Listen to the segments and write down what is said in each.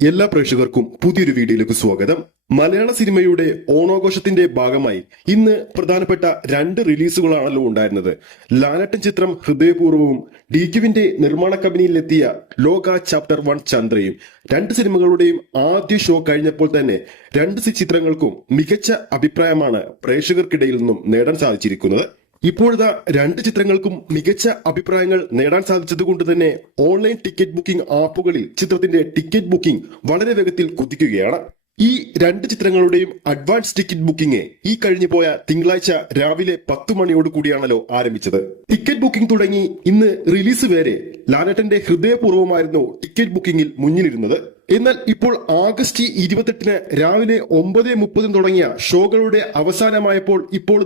എല്ലാ പ്രേക്ഷകർക്കും പുതിയൊരു വീഡിയോയിലേക്ക് സ്വാഗതം. മലയാള സിനിമയുടെ ഓണാഘോഷത്തിന്റെ ഭാഗമായി ഇന്ന് പ്രധാനപ്പെട്ട രണ്ട് റിലീസുകളാണല്ലോ ഉണ്ടായിരുന്നത്. ലാലേട്ടൻ ചിത്രം ഹൃദയപൂർവ്വവും ഡിക്യുവിന്റെ നിർമ്മാണ കമ്പനിയിലെത്തിയ ലോക ചാപ്റ്റർ 1 ചന്ദ്രയും. രണ്ട് സിനിമകളുടെയും ആദ്യ ഷോ കഴിഞ്ഞപ്പോൾ തന്നെ രണ്ട് ചിത്രങ്ങൾക്കും മികച്ച അഭിപ്രായമാണ് പ്രേക്ഷകർക്കിടയിൽ നിന്നും നേടാൻ സാധിച്ചിരിക്കുന്നത്. ഇപ്പോഴത്തെ രണ്ട് ചിത്രങ്ങൾക്കും മികച്ച അഭിപ്രായങ്ങൾ നേടാൻ സാധിച്ചതുകൊണ്ട് തന്നെ ഓൺലൈൻ ടിക്കറ്റ് ബുക്കിംഗ് ആപ്പുകളിൽ ചിത്രത്തിന്റെ ടിക്കറ്റ് ബുക്കിംഗ് വളരെ വേഗത്തിൽ കുതിക്കുകയാണ്. ഈ രണ്ട് ചിത്രങ്ങളുടെയും അഡ്വാൻസ് ടിക്കറ്റ് ബുക്കിംഗ് ഈ കഴിഞ്ഞു പോയ തിങ്കളാഴ്ച രാവിലെ 10 മണിയോട് കൂടിയാണല്ലോ ആരംഭിച്ചത്. ടിക്കറ്റ് ബുക്കിംഗ് തുടങ്ങി ഇന്ന് റിലീസ് വരെ ലാലേട്ടന്റെ ഹൃദയപൂർവ്വമായിരുന്നു ടിക്കറ്റ് ബുക്കിംഗിൽ മുന്നിലിരുന്നത്. എന്നാൽ ഇപ്പോൾ ആഗസ്റ്റ് 28 രാവിലെ 9:30 തുടങ്ങിയ ഷോകളുടെ അവസാനമായപ്പോൾ ഇപ്പോൾ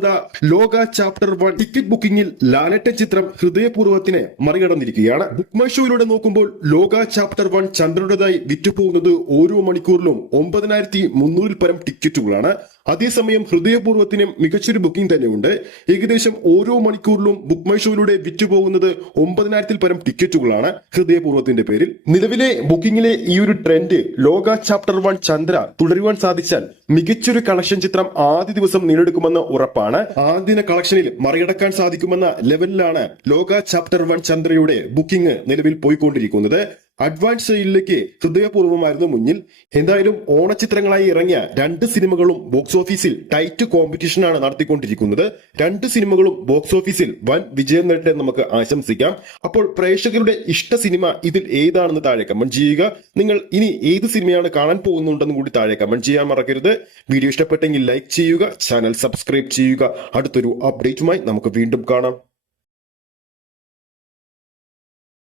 ലോക ചാപ്റ്റർ 1 ടിക്കറ്റ് ബുക്കിംഗിൽ ലാലേട്ടൻ ചിത്രം ഹൃദയപൂർവ്വത്തിനെ മറികടന്നിരിക്കുകയാണ്. ബുക്ക് മൈ ഷോയിലൂടെ നോക്കുമ്പോൾ ലോക ചാപ്റ്റർ 1 ചന്ദ്രയുടേതായി വിറ്റുപോകുന്നത് ഓരോ മണിക്കൂറിലും 9300 പരം ടിക്കറ്റുകളാണ്. അതേസമയം ഹൃദയപൂർവ്വത്തിനും മികച്ചൊരു ബുക്കിംഗ് തന്നെയുണ്ട്. ഏകദേശം ഓരോ മണിക്കൂറിലും ബുക്ക് മൈ ഷോയിലൂടെ വിറ്റുപോകുന്നത് 9000 പരം ടിക്കറ്റുകളാണ് ഹൃദയപൂർവ്വത്തിന്റെ പേരിൽ. നിലവിലെ ബുക്കിംഗിലെ ഈ ഒരു ട്രെൻഡ് ലോക ചാപ്റ്റർ 1 ചന്ദ്ര തുടരുവാൻ സാധിച്ചാൽ മികച്ചൊരു കളക്ഷൻ ചിത്രം ആദ്യ ദിവസം നേടിയെടുക്കുമെന്ന് ഉറപ്പാണ്. ആദ്യ കളക്ഷനിൽ മറികടക്കാൻ സാധിക്കുമെന്ന ലെവലിലാണ് ലോക ചാപ്റ്റർ 1 ചന്ദ്രയുടെ ബുക്കിംഗ് നിലവിൽ പോയിക്കൊണ്ടിരിക്കുന്നത്. അഡ്വാൻസ് സെയിലിലേക്ക് ഹൃദയപൂർവ്വമായിരുന്നു മുന്നിൽ. എന്തായാലും ഓണച്ചിത്രങ്ങളായി ഇറങ്ങിയ രണ്ട് സിനിമകളും ബോക്സ് ഓഫീസിൽ ടൈറ്റ് കോമ്പറ്റീഷനാണ് നടത്തിക്കൊണ്ടിരിക്കുന്നത്. രണ്ട് സിനിമകളും ബോക്സ് ഓഫീസിൽ വൻ വിജയം നേടട്ടെ നമുക്ക് ആശംസിക്കാം. അപ്പോൾ പ്രേക്ഷകരുടെ ഇഷ്ട സിനിമ ഇതിൽ ഏതാണെന്ന് താഴെ കമന്റ് ചെയ്യുക. നിങ്ങൾ ഇനി ഏത് സിനിമയാണ് കാണാൻ പോകുന്നുണ്ടെന്ന് കൂടി താഴെ കമന്റ് ചെയ്യാൻ മറക്കരുത്. വീഡിയോ ഇഷ്ടപ്പെട്ടെങ്കിൽ ലൈക്ക് ചെയ്യുക, ചാനൽ സബ്സ്ക്രൈബ് ചെയ്യുക. അടുത്തൊരു അപ്ഡേറ്റുമായി നമുക്ക് വീണ്ടും കാണാം.